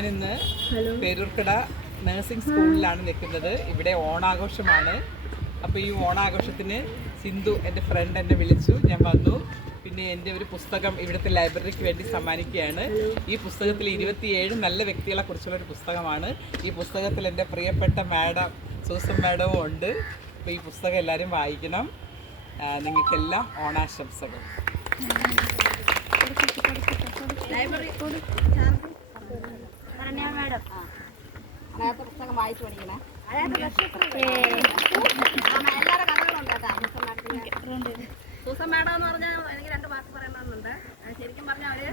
ഞാനിന്ന് പേരൂർക്കട നഴ്സിംഗ് സ്കൂളിലാണ് നിൽക്കുന്നത്. ഇവിടെ ഓണാഘോഷമാണ്. അപ്പോൾ ഈ ഓണാഘോഷത്തിന് സിന്ധു എൻ്റെ ഫ്രണ്ട് എന്നെ വിളിച്ചു, ഞാൻ വന്നു. പിന്നെ എൻ്റെ ഒരു പുസ്തകം ഇവിടുത്തെ ലൈബ്രറിക്ക് വേണ്ടി സമ്മാനിക്കുകയാണ്. ഈ പുസ്തകത്തിൽ 27 നല്ല വ്യക്തികളെ കുറിച്ചുള്ള ഒരു പുസ്തകമാണ്. ഈ പുസ്തകത്തിൽ എൻ്റെ പ്രിയപ്പെട്ട മാഡം സൂസൻ മാഡവും ഉണ്ട്. അപ്പോൾ ഈ പുസ്തകം എല്ലാവരും വായിക്കണം. നിങ്ങൾക്കെല്ലാം ഓണാശംസകൾ. അതിനകത്ത് പുസ്തകം വായിച്ചു പഠിക്കണേ. എല്ലാവരുടെ കഥകളുണ്ട് കേട്ടോ. സൂസൻ മാഡം എന്ന് പറഞ്ഞാൽ എനിക്ക് 2 വാക്ക് പറയണമെന്നുണ്ട്. ശരിക്കും പറഞ്ഞാൽ അവര്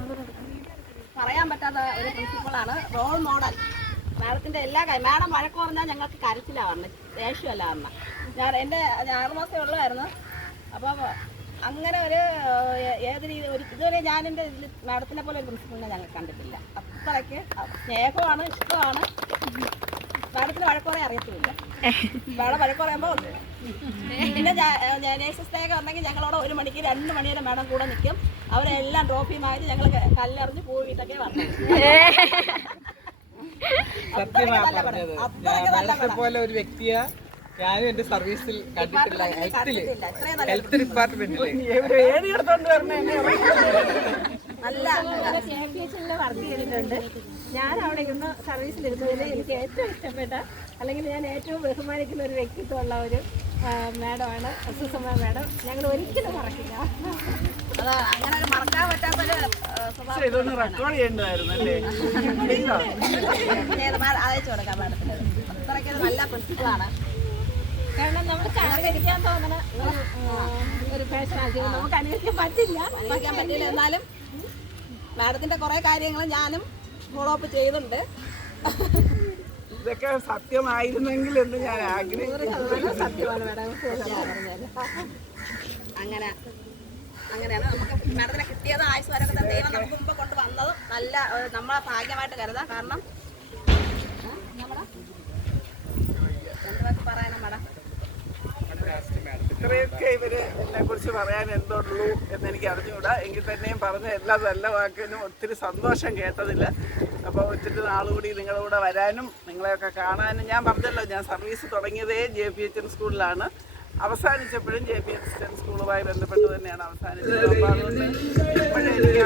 പറയാൻ പറ്റാത്ത ഒരു പ്രിൻസിപ്പളാണ്, റോൾ മോഡൽ. മാഡത്തിന്റെ എല്ലാ കാര്യം, മാഡം വഴക്ക് പറഞ്ഞാൽ ഞങ്ങൾക്ക് കരച്ചിലാണ് വരണം, ദേഷ്യമല്ല വരണം. എൻ്റെ 6 മാസമേ ഉള്ളായിരുന്നു. അപ്പോൾ അങ്ങനെ ഒരു ഏത് രീതി ഇതുവരെ ഞാൻ എൻ്റെ ഇതിൽ മാഡത്തിനെ പോലെ ഒരു പ്രിൻസിപ്പളിനെ ഞങ്ങൾ കണ്ടിട്ടില്ല. അത്രയ്ക്ക് സ്നേഹമാണ്, ഇഷ്ടമാണ്. മാഡത്തിന് വഴക്ക് പറയാൻ അറിയത്തില്ല. മാഡം വഴക്ക് പറയുമ്പോൾ പിന്നെ നേഴ്സസ്തേക്ക് വന്നെങ്കിൽ ഞങ്ങളോട് 1 മണിക്ക് 2 മണി വരെ മാഡം കൂടെ നിൽക്കും. അവരെല്ലാം ട്രോഫിയുമായിട്ട് ഞങ്ങൾ കല്ലെറിഞ്ഞ് പോയിട്ടൊക്കെ വന്നു. പോലെ ഒരു വ്യക്തിയെ ഞാനും എന്റെ സർവീസിൽ കണ്ടിട്ടില്ല. ഹെൽത്ത് ഡിപ്പാർട്ട്മെന്റിൽ നല്ല വർക്ക് ചെയ്തിട്ടുണ്ട്. ഞാൻ അവിടെ ഇരുന്ന് സർവീസിലിരുന്നതിൽ എനിക്ക് ഏറ്റവും ഇഷ്ടപ്പെട്ട, അല്ലെങ്കിൽ ഞാൻ ഏറ്റവും ബഹുമാനിക്കുന്ന ഒരു വ്യക്തിത്വമുള്ള ഒരു മാഡമാണ് സുസമ്മ മാഡം. ഞങ്ങൾ ഒരിക്കലും മറക്കില്ല. അങ്ങനെ ഒരു മറക്കാൻ പറ്റാത്തൊരു റെക്കോർഡ് ചെയ്യേണ്ടതായിരുന്നല്ലേ. അയച്ചു കൊടുക്കാം മാഡത്തിന്. അത്രയ്ക്ക് നല്ല പ്രിൻസിപ്പളാണ്. കാരണം നമുക്ക് അനുകരിക്കാൻ തോന്നണ ഒരു ഫാഷനാക്കി നമുക്ക് അനുകരിക്കാൻ പറ്റില്ല. എന്നാലും മാഡത്തിന്റെ കുറെ കാര്യങ്ങൾ ഞാനും ഫോളോ അപ്പ് ചെയ്യുന്നുണ്ട്. ഇതൊക്കെ സത്യമായിരുന്നെങ്കിൽ എന്ന് ഞാൻ ആഗ്രഹിക്കുന്നു. സത്യമാണ് മാഡം. അങ്ങനെയാണ് നമുക്ക് മാഡത്തിനെ കിട്ടിയത്. ആയുസ്വരൊക്കെ ദൈവം നമുക്ക് മുമ്പ് കൊണ്ടുവന്നത് നല്ല നമ്മളെ ഭാഗ്യമായിട്ട് കരുതാം. കാരണം എന്തൊക്കെ പറയാനാ മാഡം, ഇത്രയൊക്കെ ഇവര് എന്നെ കുറിച്ച് പറയാൻ എന്തുള്ളൂ എന്നെനിക്ക് അറിഞ്ഞുകൂടാ. എങ്കിൽ തന്നെയും പറഞ്ഞ എല്ലാ നല്ല വാക്കിനും ഒത്തിരി സന്തോഷം കേട്ടതില്ല. അപ്പോൾ ഒത്തിരി നാളുകൂടി നിങ്ങളുടെ കൂടെ വരാനും നിങ്ങളെയൊക്കെ കാണാനും, ഞാൻ പറഞ്ഞല്ലോ ഞാൻ സർവീസ് തുടങ്ങിയതേ JPHN സ്കൂളിലാണ്. അവസാനിച്ചപ്പോഴും JPHN സ്കൂളുമായി ബന്ധപ്പെട്ട് തന്നെയാണ് അവസാനിച്ചത്. അപ്പോൾ അതുകൊണ്ട് ഇപ്പോഴേ എനിക്ക്